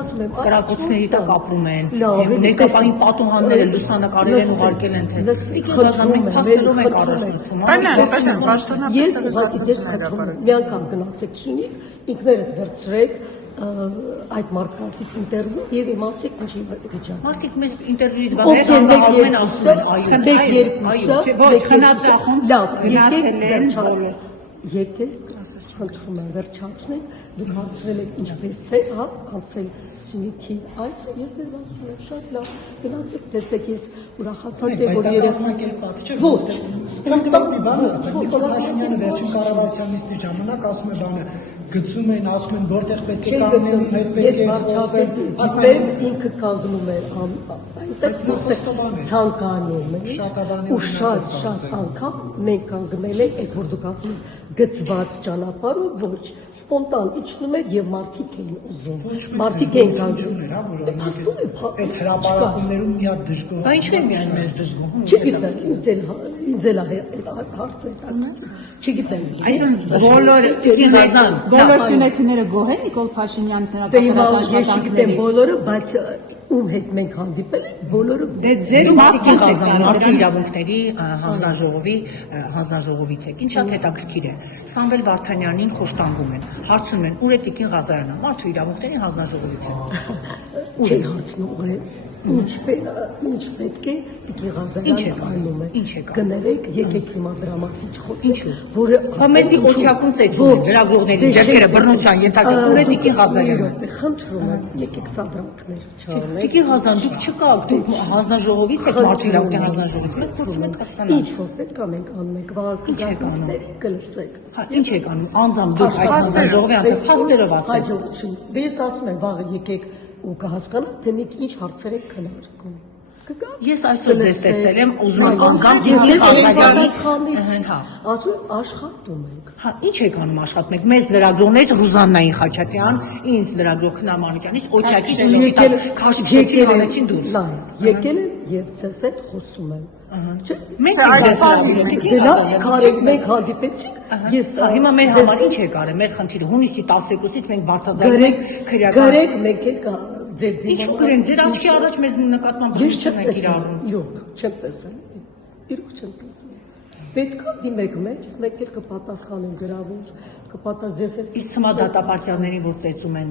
ասում եմ, կրակոցների տակ ապրում են, ներկայացին պատուհանները լուսանկարել են ուղարկել են թե։ Փաստերով եք առաջնորդում։ Ես խնդրում եմ, մի անգամ գնացեք Սյունիք, ինքներդ վերցրեք այդ մարդկանցից ինտերվյու եւ իմացեք ինչի վիճակը։ Մարդիկ մեզ ինտերվյուից բացի հանգահարում են ասում են, այո, եկեք, խնդրում եմ վերջացնենք, դուք հարցրել եք ինչպես է, անցել Սյունիքի այցը, ես ձեզ ասում եմ շատ լավ, գնացեք տեսեք, ես ուրախացած եմ, որ ոչ, սպոնտան Փաշինյանը վերջին կառավարության նիստի ժամանակ ասում է բանը, գցում են, ասում են որտեղ պետք է կանգնեն, ես վարչապետ, բայց ինքը կանգնում էր այնտեղ ցանկանում է ու շատ անգամ մենք կանգնել ենք այդ որ դուք ասում եք գծված ճանապարհով ոչ սպոնտան իջնում էր եւ մարդիկ էին ուզում մարդիկ էին կանգնում այդ հրապարակումներում մի հատ դժգոհ դա ինչ է միայն մեզ դժգոհ չգիտեմ ինձ էլ հարցը չգիտեմ բոլոր սյունեցիները գոհ են Նիկոլ Փաշինյանից նրա աշխատանքներին բոլորը բայց ում հետ մենք հանդիպել ենք բոլորը ձեր մարդու իրավունքների հանձնաժողովից եք ինչ շատ հետաքրքիր է Սամվել Վարդանյանին խոշտանգում են հարցնում են ուր է Տիկին Ղազարյանը մարդու իրավունքների հանձնաժողովից է չեն հարցնում ինչ պետք է Տիկին Ղազարյանը անում է գներեք եկեք հիմա դրա մասին չխոսենք որը մեզի օջակում ծեծում են լրագրողների ձեռքերը բռնության ենթարկում ուր է Տիկին Ղազարյանը խնդրում եմ եկեք սա դրանքներ չանենք Տիկին Ղազարյան, դուք չկաք, դուք հանձնաժողովից եք մարդու իրավունքների հանձնաժողովից, մենք փորձում ենք հասկանալ։ Ինչ որ պետք է մենք անում ենք, վաղակիցների կլսեք։ Ինչ եք անում, անձամբ դուք այդ հանձնաժողովի անձամբ փաստերով ասեք։ Հաջողություն։ Ես ասում եմ, վաղը եկեք ու կհասկանաք, թե մենք ինչ հարցեր եք քննարկում։ Ես այսօր ձեզ տեսել եմ, ուզում եմ անձամբ ասում եմ աշխատում ենք։ Հա, ինչ եք անում աշխատում եք։ Մեզ լրագրողներից Ռուզաննային Խաչատյան, ինձ լրագրող Քնամանյանից, Օչակից քաշքեցի հանեցին դուրս։ Եկել եմ եւ ցես հետ խոսում եմ։ Մենք ձեզ մենք հանդիպեցինք։ Ես հիմա մեր համար ինչ եք արել, մեր խնդիրը հունիսի 12-ից մենք բարձրացնում ենք քրեական։ Գրեք մեկ էլ կա ձեր Ինչ գրեն, ձեր աչքի առաջ մեզ նկատմամբ ես չեմ իրարու։ Իրոք, չեմ տեսել։ Իրոք չեմ տեսել։ Պետք է դիմեք մեզ, մեկ էլ կպատասխանեն գրավոր, կպատասխանեն ձեզ։ Իսկ հիմա դատապարտյալներին որ ծեծում են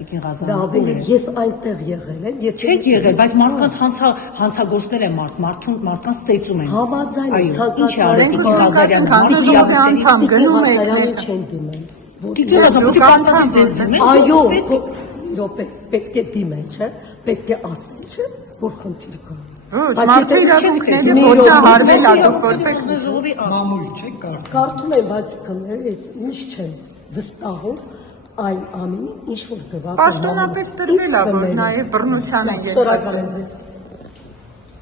Տիկին Ղազարյանը։ Ես այնտեղ եղել եմ, եթե չեք եղել, բայց մարդկանց հանցագործնել են մարդկանց ծեծում են։ Համաձայն ցանկացած չեն դիմել։ Այո, րոպե, պետք է դիմեն, չէ, պետք է ասեն, չէ, որ խնդիր կա։ Մարդու իրավունքների ոչնչարվել է դուք որպես մամուլ չեք կարդում եմ, բայց ես ինչ չեմ վստահում այն ամենին, ինչ որ գված է։ Պաշտոնապես տրվել է, որ նաև բռնության է Շնորհակալ եմ ձեզ։